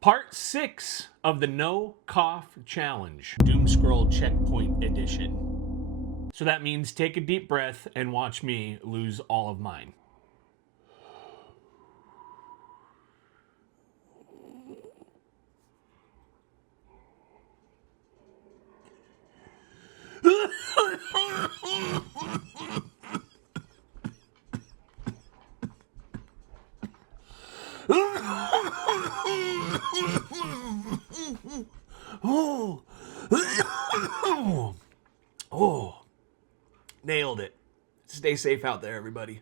Part 6 of the No Cough Challenge, Doomscroll Checkpoint Edition. So that means take a deep breath and watch me lose all of mine. Oh, oh, nailed it. Stay safe out there, everybody.